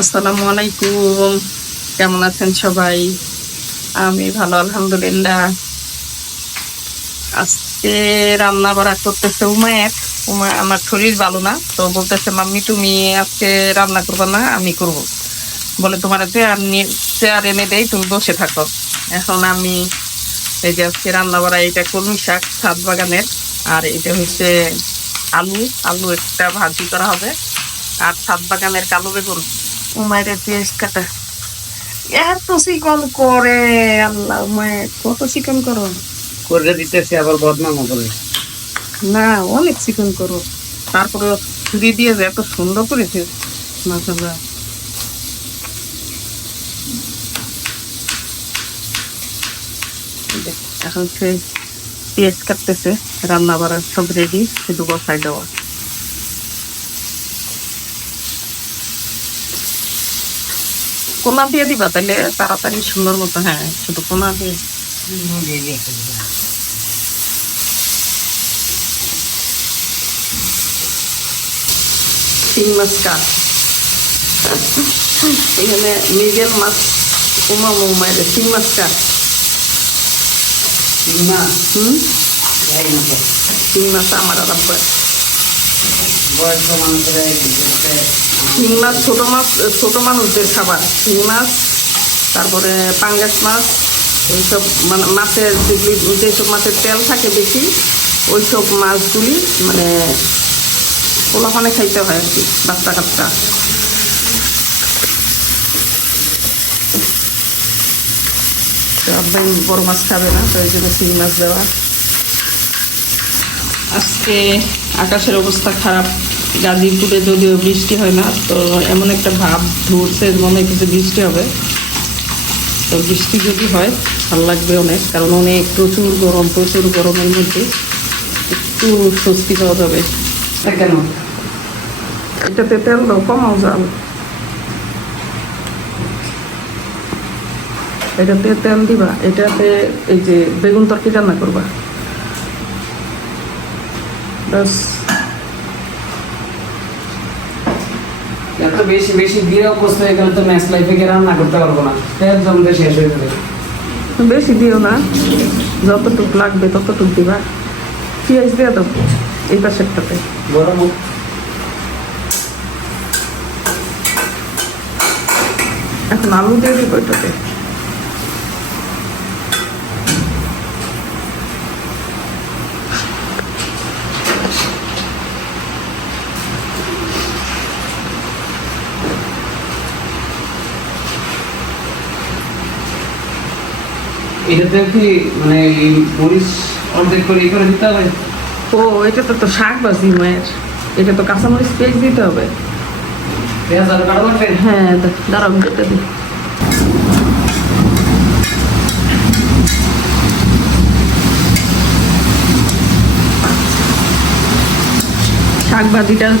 আসসালামু আলাইকুম। কেমন আছেন সবাই? আমি ভালো, আলহামদুলিল্লাহ। আজকে রান্না বাড়া করতেছে উমায়ের। উমা আমার শরীর ভালো না, তো বলতেছে, মাম্মি, তুমি আজকে রান্না করবে না, আমি করব। বলে, তোমার চেয়ার নিয়ে, চেয়ার এনে দেই, তুমি বসে থাকো। এখন আমি এই যে আজকে রান্না বাড়া, এটা কলমি শাক, ছাদ বাগানের। আর এটা হচ্ছে আলু। আলু একটা ভাজি করা হবে। আর ছাদ বাগানের কালো বেগুন। উমায়ের পেঁয়াজ কাটা এত চিকন করে আল্লাহ উমায়ের কত চিকন করো করে দিতেছে আবার বদনামও করে। না অনেক চিকন করো তারপরে ছুরি দিয়ে যে এত সুন্দর করেছে মাসাল্লাহ এখন সে পেঁয়াজ কাটতেছে রান্না বাড়ার সব রেডি শুধু বসাই দেওয়া। কোনা দিয়ে দিবা তাহলে তাড়াতাড়ি সুন্দর মতো হ্যাঁ শুধু পোনা দিয়ে। শিং মাছ এখানে উমা শিং মাছ হুম। শিং মাছ আমার বয়স্ক মানুষেরা এই বিষয়টাতে শিং মাছ, ছোট মাছ ছোট মানুষদের খাবার। শিং মাছ, তারপরে পাঙ্গাস মাছ, এইসব মানে মাছের যেগুলি, যেসব মাছের তেল থাকে বেশি, ওইসব মাছগুলি মানে পোলাপানে খাইতে হয় আর কি, বাচ্চা কাচ্চা। আব্বাই বড় মাছ খাবে না, তো এই জন্য শিং মাছ দেওয়া। আজকে আকাশের অবস্থা খারাপ। গাজীপুরে যদিও বৃষ্টি হয় না তো এমন একটা ভাব ধরছে মনে কিছু বৃষ্টি হবে। তো বৃষ্টি যদি হয় ভালো লাগবে অনেক কারণ অনেক প্রচুর গরম প্রচুর গরমের মধ্যে একটু স্বস্তি পাওয়া যাবে। কেন? এটাতে তেল দাও কমাও যাও এটাতে তেল দিবা এটাতে এই যে বেগুন তরকারি রান্না করবা। বাস বেশি বেশি দিয়ে অভ্যস্ত হয়ে গেলে তো ম্যাচ লাইফে গিয়ে রান্না করতে পারব না। একদম শেষ হয়ে যাবে। বেশি দিও না। যতটুক লাগবে ততটুক দিবা। পেঁয়াজ দিয়ে দাও এই পাশেরটাতে। গরম। এখন আলু দিয়ে দিব এটাতে। এটাতে কি মানে এই মরিচ অর্ধেক করে ই করে দিতে হবে? ও এটা তো তো শাক ভাজি মায়ের। এটা তো কাঁচামরিচ পেঁয়াজ দিতে হবে। পেঁয়াজ আরও কাটা লাগবে হ্যাঁ দাঁড়াও কেটে দিই।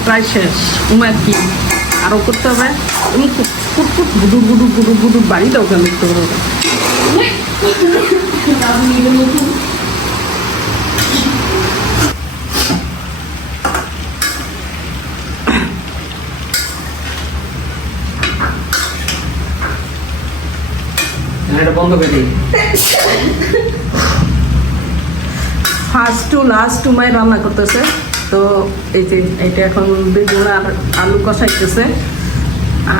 প্রায় শেষ। উমার কি? আরও করতে হবে? ফুট ফুট ফুট গুডুর গুডুর গুডুর গুডুর বাড়ি দাও কেন একটু করে। এটা বন্ধ first to last to my রান্না করতেছে। তো এই যে, এটা এখন বেগুন আর আলু কষাইতেছে।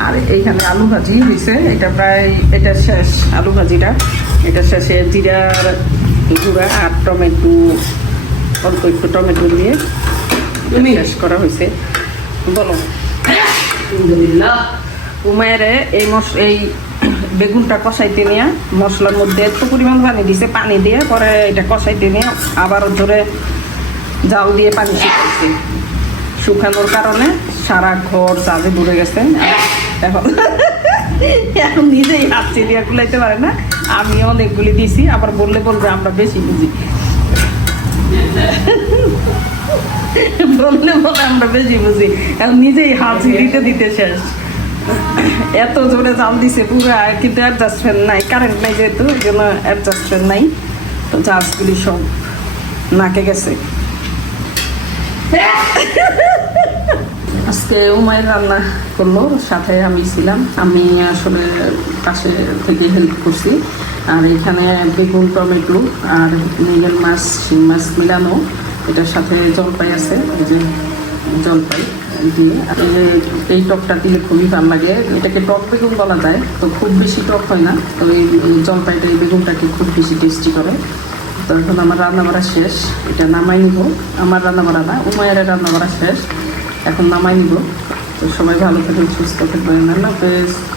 আর এইখানে আলু ভাজি হয়েছে এটা প্রায় এটা শেষ আলু ভাজিটা। এটা শেষে জিরার গুঁড়া আর টমেটো অল্প একটু টমেটো দিয়ে? শেষ করা হয়েছে বলো। উমায়ের এই মশ এই বেগুনটা কষাইতে নিয়ে মশলার মধ্যে এত পরিমাণ পানি দিছে পানি দিয়ে পরে এটা কষাইতে নিয়ে আবার ধরে জাল দিয়ে পানি শুকাইছে শুকানোর কারণে সারা ঘর চাঁদে দূরে গেছে। এখন এখন নিজেই হাসছে দিয়ে কুলাইতে পারে না। আমি অনেকগুলি দিছি, আবার বললে বলবে আমরা বেশি বুঝি। বললে বলে আমরা বেশি বুঝি। এখন নিজেই হাত দিতে দিতে শেষ। এত জোরে জাল দিছে পুরো, কিন্তু অ্যাডজাস্টমেন্ট নাই। কারেন্ট নাই যেহেতু, এই জন্য অ্যাডজাস্টমেন্ট নাই। তো জাহাজগুলি সব নাকে গেছে। আজকে উমায়ের রান্না করল, সাথে আমি ছিলাম। আমি আসলে পাশে থেকে হেল্প করছি। আর এখানে বেগুন, টমেটো আর মৃগেল মাছ শিং মাছ মিলানো। এটার সাথে জলপাই আছে যে জলপাই দিয়ে। এই- টকটা দিলে খুবই ভালো লাগে। এটাকে টক বেগুন বলা যায়, তো খুব বেশি টক হয় না। তো এই জলপাইটা, এই বেগুনটাকে খুব বেশি টেস্টি করে। তো এখন আমার রান্না বাড়া শেষ। এটা নামাই নিব। আমার রান্না বাড়া না উমায়ের রান্না বাড়া শেষ। এখন নামাই নিব। তো সবাই ভালো থাকবেন, সুস্থ থাকবেন।